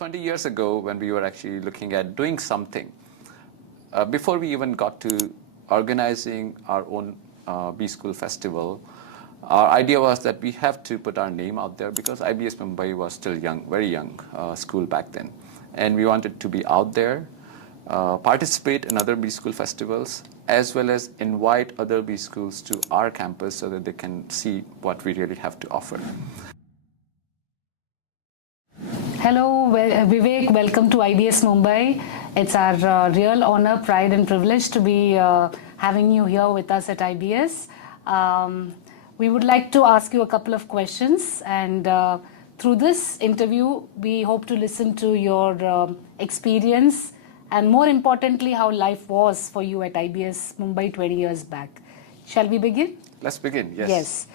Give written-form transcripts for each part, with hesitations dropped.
20 years ago, when we were actually looking at doing something, before we even got to organizing our own B-School festival, our idea was that we have to put our name out there because IBS Mumbai was still young, very young school back then. And we wanted to be out there, participate in other B-School festivals, as well as invite other B-Schools to our campus so that they can see what we really have to offer. Hello, Vivek. Welcome to IBS Mumbai. It's our real honor, pride and privilege to be having you here with us at IBS. We would like to ask you a couple of questions, and through this interview, we hope to listen to your experience and, more importantly, how life was for you at IBS Mumbai 20 years back. Shall we begin? Let's begin, yes. Yes.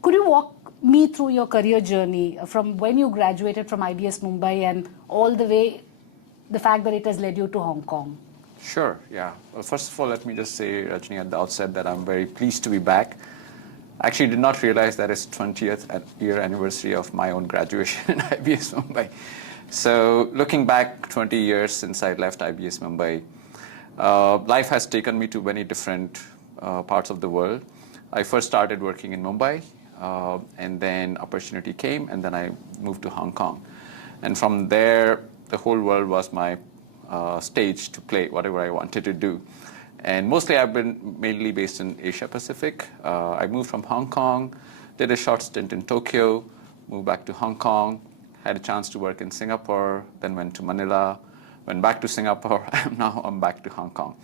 Could you walk me through your career journey from when you graduated from IBS Mumbai and all the way, the fact that it has led you to Hong Kong? Sure, yeah. Well, first of all, let me just say, Rajini, at the outset that I'm very pleased to be back. I actually did not realize that it's 20th year anniversary of my own graduation in IBS Mumbai. So looking back 20 years since I left IBS Mumbai, life has taken me to many different parts of the world. I first started working in Mumbai, and then opportunity came, and then I moved to Hong Kong. And from there, the whole world was my stage to play whatever I wanted to do. And mostly I've been mainly based in Asia Pacific. I moved from Hong Kong, did a short stint in Tokyo, moved back to Hong Kong, had a chance to work in Singapore, then went to Manila, went back to Singapore, and now I'm back to Hong Kong.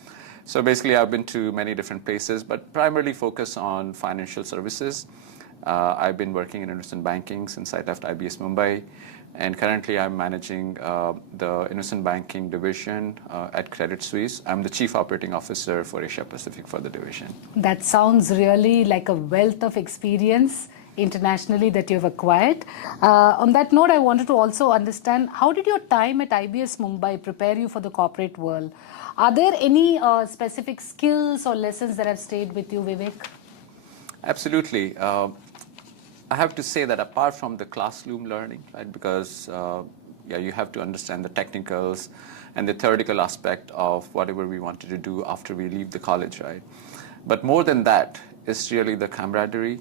So basically I've been to many different places, but primarily focus on financial services. I've been working in investment banking since I left IBS Mumbai, and currently I'm managing the investment banking division at Credit Suisse. I'm the Chief Operating Officer for Asia Pacific for the division. That sounds really like a wealth of experience internationally that you've acquired. On that note, I wanted to also understand, how did your time at IBS Mumbai prepare you for the corporate world? Are there any specific skills or lessons that have stayed with you, Vivek? Absolutely. I have to say that apart from the classroom learning, right, because you have to understand the technicals and the theoretical aspect of whatever we wanted to do after we leave the college, right? But more than that, it's really the camaraderie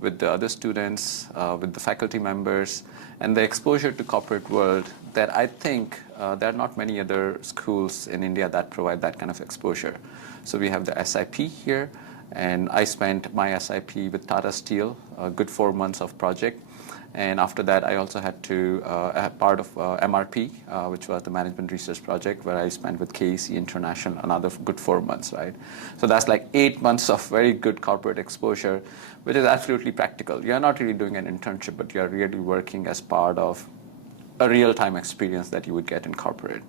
with the other students, with the faculty members, and the exposure to corporate world that I think there are not many other schools in India that provide that kind of exposure. So we have the SIP here, and I spent my SIP with Tata Steel, a good 4 months of project. And after that, I also had to part of MRP, which was the Management Research Project, where I spent with KEC International another good 4 months, right? So that's like 8 months of very good corporate exposure, which is absolutely practical. You're not really doing an internship, but you're really working as part of a real-time experience that you would get in corporate.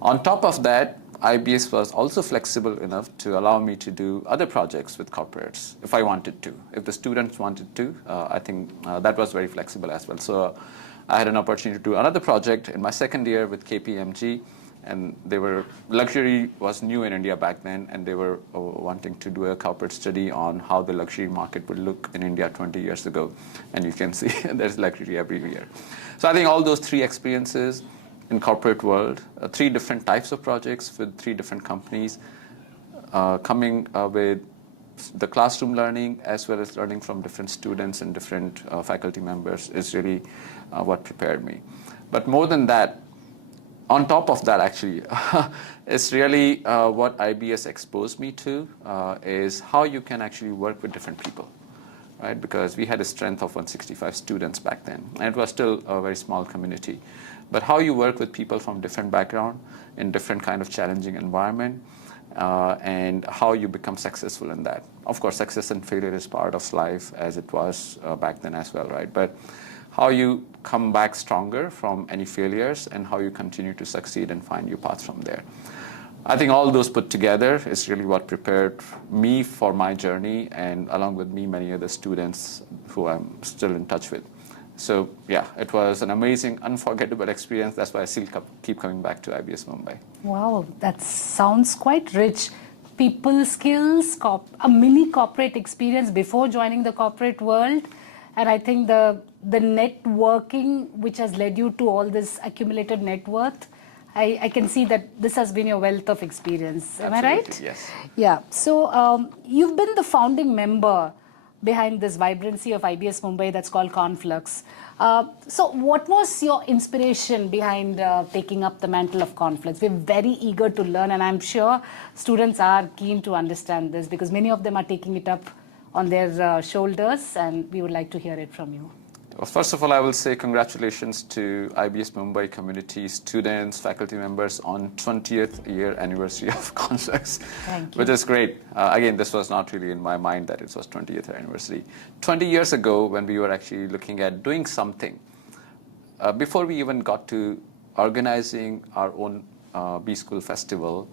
On top of that, IBS was also flexible enough to allow me to do other projects with corporates if I wanted to. If the students wanted to, I think that was very flexible as well. So I had an opportunity to do another project in my second year with KPMG, and luxury was new in India back then, and they were wanting to do a corporate study on how the luxury market would look in India 20 years ago. And you can see there's luxury everywhere. So I think all those three experiences in corporate world, 3 different types of projects with 3 different companies, coming with the classroom learning as well as learning from different students and different faculty members is really what prepared me. But more than that, on top of that actually, it's really what IBS exposed me to is how you can actually work with different people. Right? Because we had a strength of 165 students back then, and it was still a very small community. But how you work with people from different background in different kind of challenging environment, and how you become successful in that. Of course, success and failure is part of life as it was back then as well, right? But how you come back stronger from any failures and how you continue to succeed and find your path from there. I think all those put together is really what prepared me for my journey, and along with me, many other students who I'm still in touch with. So yeah, it was an amazing, unforgettable experience. That's why I still keep coming back to IBS Mumbai. Wow, that sounds quite rich. People skills, a mini corporate experience before joining the corporate world. And I think the the networking which has led you to all this accumulated net worth. I can see that this has been your wealth of experience. Am I right? Absolutely, yes. Yeah. So you've been the founding member behind this vibrancy of IBS Mumbai that's called Konflux. So what was your inspiration behind taking up the mantle of Konflux? We're very eager to learn, and I'm sure students are keen to understand this because many of them are taking it up on their shoulders, and we would like to hear it from you. Well, first of all, I will say congratulations to IBS Mumbai community, students, faculty members on 20th year anniversary of Konflux, which is great. Again, this was not really in my mind that it was 20th anniversary. 20 years ago, when we were actually looking at doing something, before we even got to organizing our own B-School festival,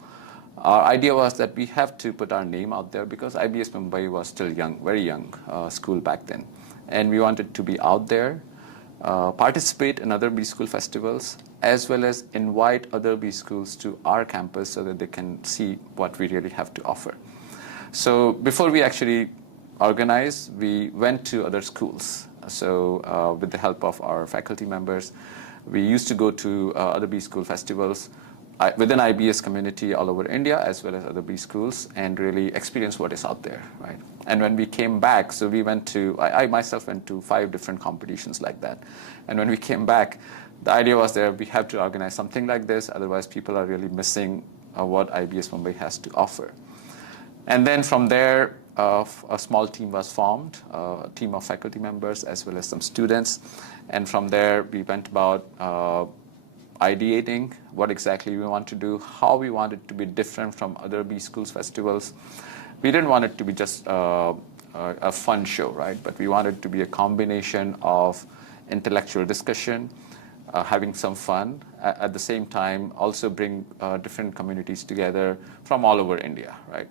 our idea was that we have to put our name out there because IBS Mumbai was still young, very young school back then. And we wanted to be out there, participate in other B-School festivals, as well as invite other B-Schools to our campus so that they can see what we really have to offer. So before we actually organized, we went to other schools. So with the help of our faculty members, we used to go to other B-School festivals within IBS community all over India, as well as other B-Schools, and really experience what is out there, right? And when we came back, so we went to, I myself went to 5 different competitions like that. And when we came back, the idea was there, we have to organize something like this, otherwise people are really missing what IBS Mumbai has to offer. And then from there, a small team was formed, a team of faculty members, as well as some students. And from there, we went about ideating what exactly we want to do, how we want it to be different from other B-Schools festivals. We didn't want it to be just a fun show, right? But we wanted it to be a combination of intellectual discussion, having some fun, at the same time also bring different communities together from all over India, right?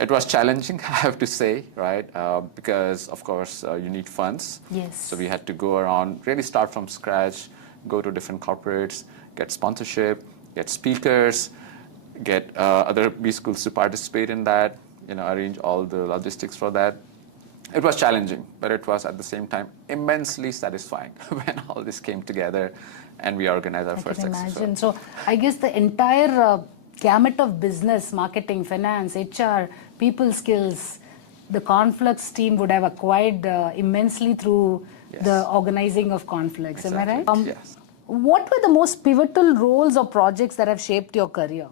It was challenging, I have to say, right? Because of course you need funds. Yes. So we had to go around, really start from scratch, go to different corporates, get sponsorship, get speakers, get other B-Schools to participate in that, arrange all the logistics for that. It was challenging, but it was at the same time immensely satisfying when all this came together and we organized our first successful. I can imagine. successful. So I guess the entire gamut of business, marketing, finance, HR, people skills, the Konflux team would have acquired immensely through the organizing of Konflux. Exactly. Am I right? Yes. What were the most pivotal roles or projects that have shaped your career?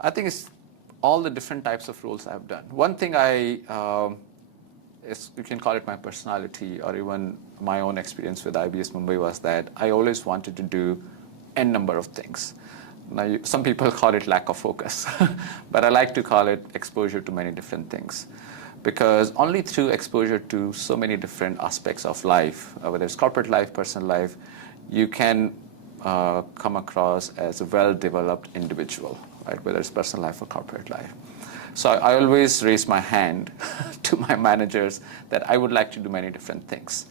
I think it's all the different types of roles I've done. One thing you can call it my personality or even my own experience with IBS Mumbai was that I always wanted to do n number of things. Now, some people call it lack of focus, but I like to call it exposure to many different things. Because only through exposure to so many different aspects of life, whether it's corporate life, personal life, you can come across as a well-developed individual, right? Whether it's personal life or corporate life. So I always raise my hand to my managers that I would like to do many different things.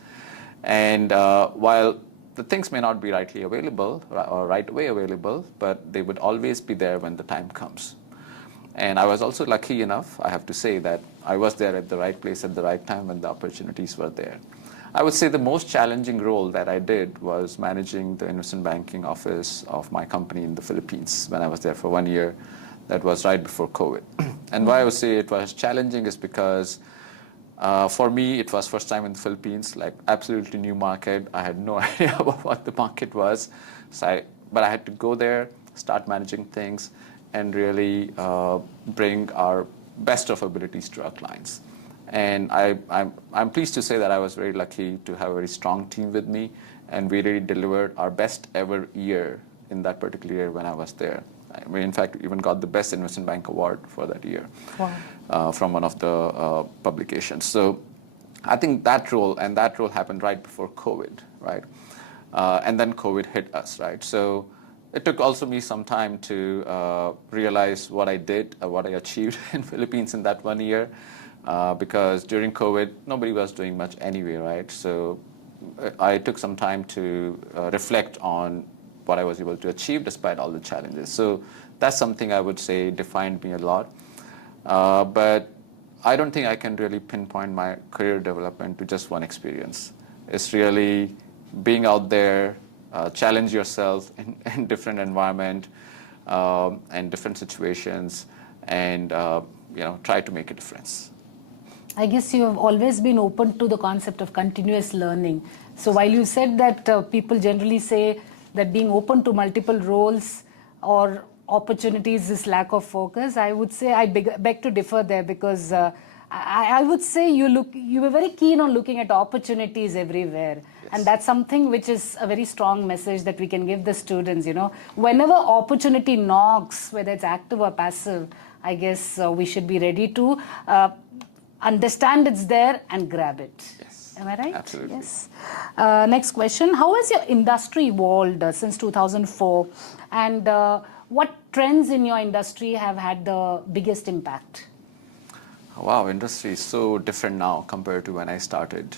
And while the things may not be rightly available or right away available, but they would always be there when the time comes. And I was also lucky enough, I have to say, that I was there at the right place at the right time when the opportunities were there. I would say the most challenging role that I did was managing the investment banking office of my company in the Philippines when I was there for 1 year. That was right before COVID. And why I would say it was challenging is because for me, it was first time in the Philippines, like absolutely new market. I had no idea about what the market was. But I had to go there, start managing things, and really bring our best of abilities to our clients. And I'm pleased to say that I was very lucky to have a very strong team with me, and we really delivered our best ever year in that particular year when I was there. We, in fact, even got the Best Investment Bank Award for that year. Wow. From one of the publications. So I think that role happened right before COVID, right? And then COVID hit us, right? So it took also me some time to realize what I did, what I achieved in Philippines in that 1 year, because during COVID, nobody was doing much anyway, right? So I took some time to reflect on what I was able to achieve despite all the challenges. So that's something I would say defined me a lot. But I don't think I can really pinpoint my career development to just one experience. It's really being out there, challenge yourself in different environment and different situations, and try to make a difference. I guess you have always been open to the concept of continuous learning. So while you said that people generally say that being open to multiple roles or opportunities is lack of focus, I would say I beg to differ there, because I would say you were very keen on looking at opportunities everywhere. Yes. And that's something which is a very strong message that we can give the students. Whenever opportunity knocks, whether it's active or passive, I guess we should be ready to understand it's there and grab it. Yes. Am I right? Absolutely. Yes. Next question. How has your industry evolved since 2004? And what trends in your industry have had the biggest impact? Wow, industry is so different now compared to when I started.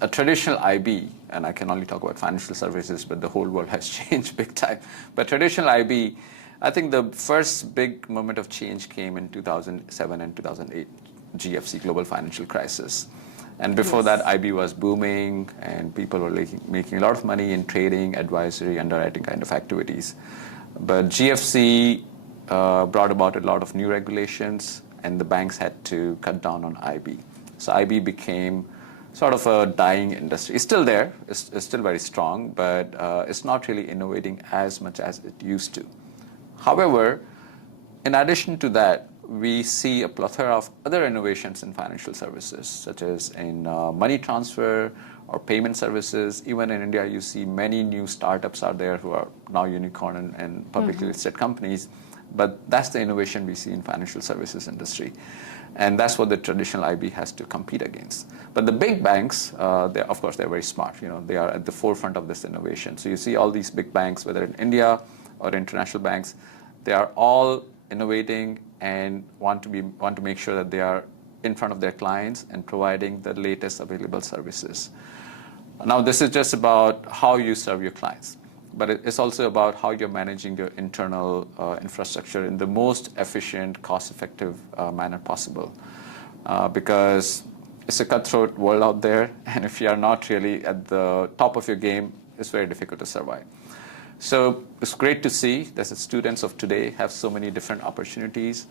A traditional IB, and I can only talk about financial services, but the whole world has changed big time. But traditional IB, I think the first big moment of change came in 2007 and 2008. GFC, global financial crisis. And before that, IB was booming and people were making a lot of money in trading, advisory, underwriting kind of activities. But GFC brought about a lot of new regulations and the banks had to cut down on IB. So IB became sort of a dying industry. It's still there, it's still very strong, but it's not really innovating as much as it used to. However, in addition to that, we see a plethora of other innovations in financial services, such as in money transfer or payment services. Even in India, you see many new startups out there who are now unicorn and publicly listed companies. But that's the innovation we see in financial services industry. And that's what the traditional IB has to compete against. But the big banks, of course, they're very smart. They are at the forefront of this innovation. So you see all these big banks, whether in India or international banks, they are all innovating and want to make sure that they are in front of their clients and providing the latest available services. Now, this is just about how you serve your clients, but it's also about how you're managing your internal infrastructure in the most efficient, cost-effective manner possible. Because it's a cutthroat world out there, and if you are not really at the top of your game, it's very difficult to survive. So it's great to see that the students of today have so many different opportunities.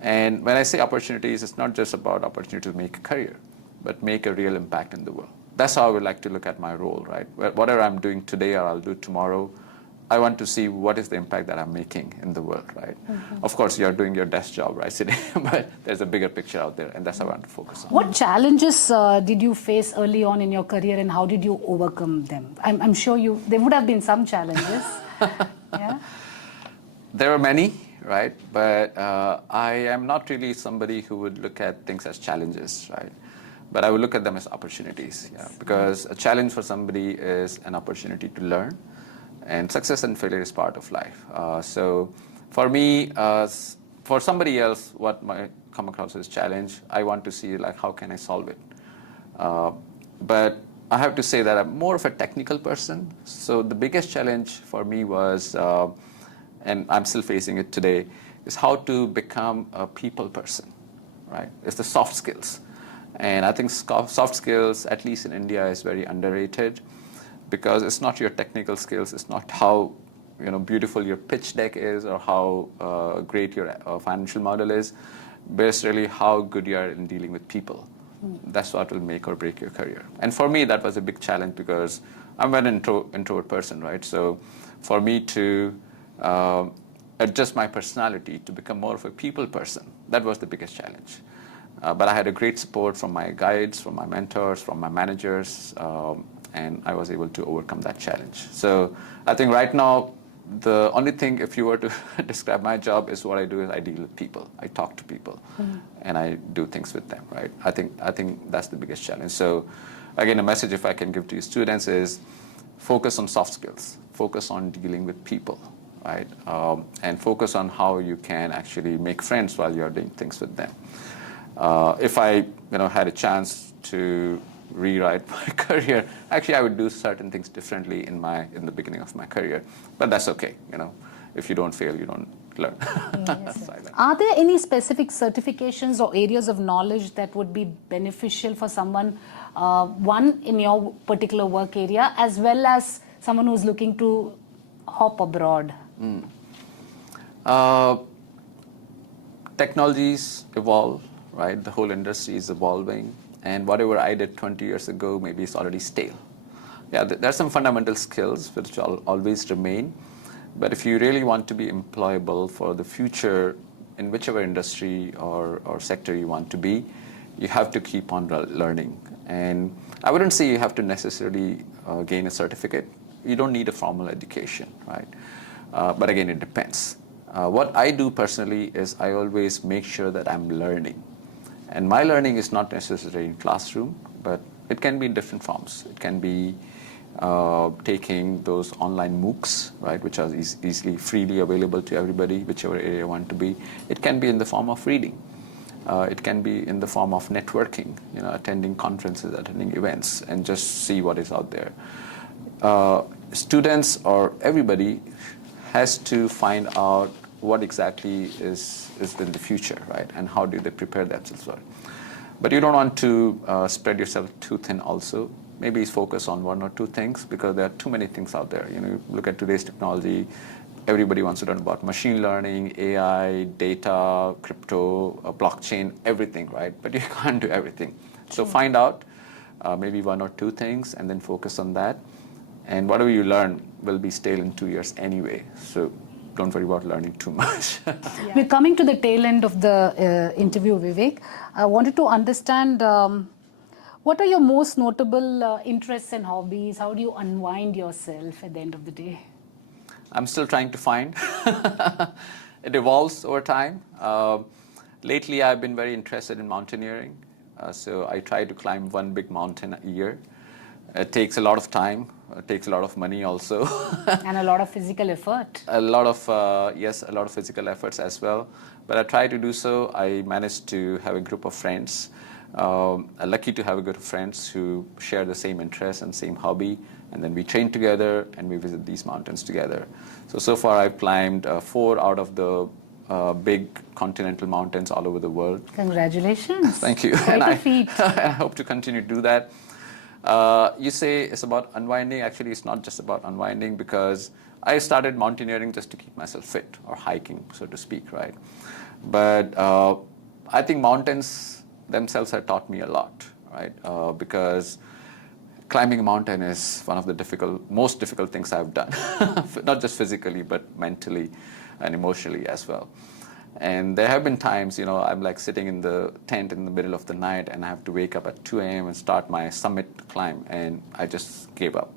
And when I say opportunities, it's not just about opportunity to make a career, but make a real impact in the world. That's how I would like to look at my role, right? Whatever I'm doing today or I'll do tomorrow, I want to see what is the impact that I'm making in the world, right? Mm-hmm. Of course, you're doing your desk job, right, today, but there's a bigger picture out there, and that's how I want to focus on. What challenges did you face early on in your career, and how did you overcome them? I'm sure there would have been some challenges. Yeah. There are many, right? But I am not really somebody who would look at things as challenges, right? But I would look at them as opportunities, yeah? Because a challenge for somebody is an opportunity to learn. And success and failure is part of life. So for me, for somebody else, what might come across as challenge, I want to see how can I solve it. But I have to say that I'm more of a technical person. So the biggest challenge for me was, and I'm still facing it today, is how to become a people person, right? It's the soft skills. And I think soft skills, at least in India, is very underrated. Because it's not your technical skills, it's not how beautiful your pitch deck is or how great your financial model is, but it's really how good you are in dealing with people. That's what will make or break your career. And for me, that was a big challenge because I'm an introvert person, right? So for me to adjust my personality to become more of a people person, that was the biggest challenge. But I had a great support from my guides, from my mentors, from my managers, and I was able to overcome that challenge. So I think right now, the only thing, if you were to describe my job, is what I do is I deal with people. I talk to people, and I do things with them, right? I think that's the biggest challenge. So again, a message if I can give to your students is focus on soft skills, focus on dealing with people, right? And focus on how you can actually make friends while you're doing things with them. If I had a chance to rewrite my career. Actually, I would do certain things differently in the beginning of my career, but that's okay. If you don't fail, you don't learn. Yes. Are there any specific certifications or areas of knowledge that would be beneficial for someone, one in your particular work area, as well as someone who's looking to hop abroad? Technologies evolve, right? The whole industry is evolving, and whatever I did 20 years ago, maybe it's already stale. Yeah, there are some fundamental skills which will always remain, but if you really want to be employable for the future in whichever industry or sector you want to be, you have to keep on learning. And I wouldn't say you have to necessarily gain a certificate. You don't need a formal education, right? But again, it depends. What I do personally is I always make sure that I'm learning. And my learning is not necessarily in classroom, but it can be in different forms. It can be taking those online MOOCs, right, which are easily, freely available to everybody, whichever area you want to be. It can be in the form of reading. It can be in the form of networking, attending conferences, attending events, and just see what is out there. Students or everybody has to find out what exactly is in the future, right, and how do they prepare themselves for it. But you don't want to spread yourself too thin also. Maybe focus on one or two things, because there are too many things out there. You look at today's technology, everybody wants to learn about machine learning, AI, data, crypto, blockchain, everything, right? But you can't do everything. So find out maybe one or two things and then focus on that. And whatever you learn will be stale in 2 years anyway. So don't worry about learning too much. Yeah. We're coming to the tail end of the interview, Vivek. I wanted to understand what are your most notable interests and hobbies? How do you unwind yourself at the end of the day? I'm still trying to find. It evolves over time. Lately, I've been very interested in mountaineering. So I try to climb one big mountain a year. It takes a lot of time. It takes a lot of money also. And a lot of physical effort. A lot of physical efforts as well. But I try to do so. I managed to have a group of friends. I'm lucky to have a group of friends who share the same interests and same hobby. And then we train together and we visit these mountains together. So far I've climbed 4 out of the big continental mountains all over the world. Congratulations. Thank you. Quite a feat. I hope to continue to do that. You say it's about unwinding. Actually, it's not just about unwinding, because I started mountaineering just to keep myself fit, or hiking, so to speak, right? But I think mountains themselves have taught me a lot, right? Because climbing a mountain is one of the most difficult things I've done, not just physically, but mentally and emotionally as well. And there have been times, I'm like sitting in the tent in the middle of the night and I have to wake up at 2 a.m. and start my summit climb, and I just gave up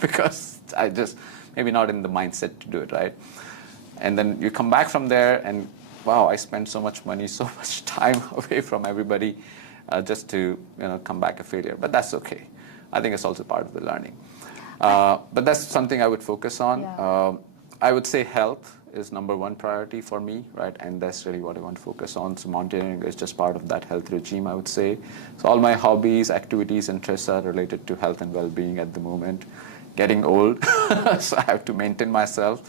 because maybe not in the mindset to do it, right? And then you come back from there and, wow, I spent so much money, so much time away from everybody just to, come back a failure. But that's okay. I think it's also part of the learning. But that's something I would focus on. Yeah. I would say health is number one priority for me, right? And that's really what I want to focus on. So mountaineering is just part of that health regime, I would say. So all my hobbies, activities, interests are related to health and well-being at the moment. Getting old, so I have to maintain myself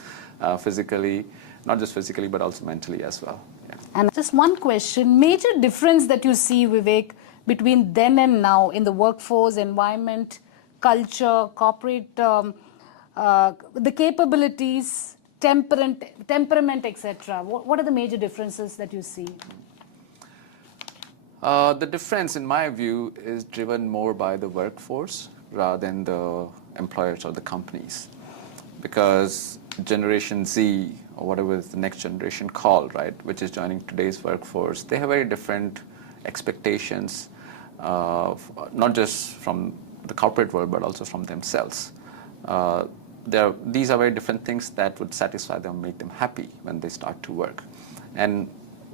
physically, not just physically, but also mentally as well. Yeah. And just one question, major difference that you see, Vivek, between then and now in the workforce, environment, culture, corporate, the capabilities, temperament, etc. What are the major differences that you see? The difference, in my view, is driven more by the workforce rather than the employers or the companies. Because Generation Z, or whatever is the next generation called, right, which is joining today's workforce, they have very different expectations, not just from the corporate world, but also from themselves. These are very different things that would satisfy them, make them happy when they start to work. And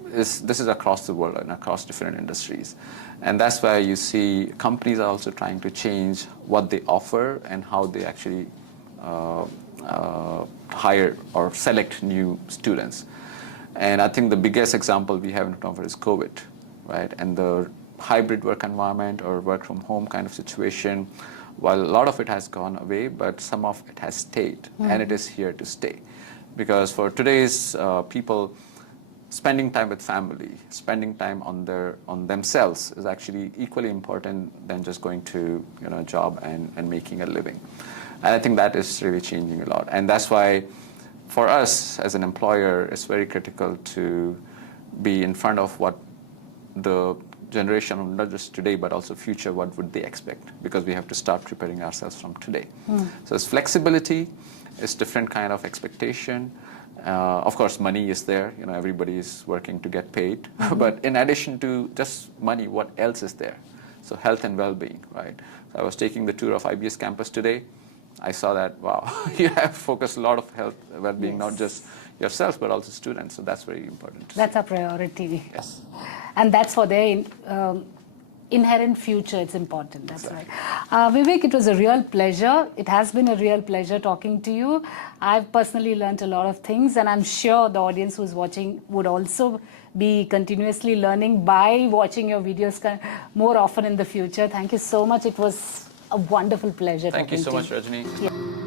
this is across the world and across different industries. And that's why you see companies are also trying to change what they offer and how they actually hire or select new students. And I think the biggest example we have in Konflux is COVID, right? And the hybrid work environment or work from home kind of situation, while a lot of it has gone away, but some of it has stayed, and it is here to stay. Because for today's people, spending time with family, spending time on themselves is actually equally important than just going to a job and making a living. And I think that is really changing a lot. And that's why for us as an employer, it's very critical to be in front of what the generation, not just today, but also future, what would they expect? Because we have to start preparing ourselves from today. So it's flexibility, it's different kind of expectation. Of course, money is there. Everybody is working to get paid. But in addition to just money, what else is there? So health and well-being, right? So I was taking the tour of IBS campus today. I saw that, wow, you have focused a lot of health, well-being, not just yourself, but also students. So that's very important. That's a priority. Yes. And that's for their inherent future, it's important. That's Exactly. right. Vivek, it was a real pleasure. It has been a real pleasure talking to you. I've personally learned a lot of things, and I'm sure the audience who's watching would also be continuously learning by watching your videos more often in the future. Thank you so much. It was a wonderful pleasure Thank talking you so to much, Rajini. Yeah.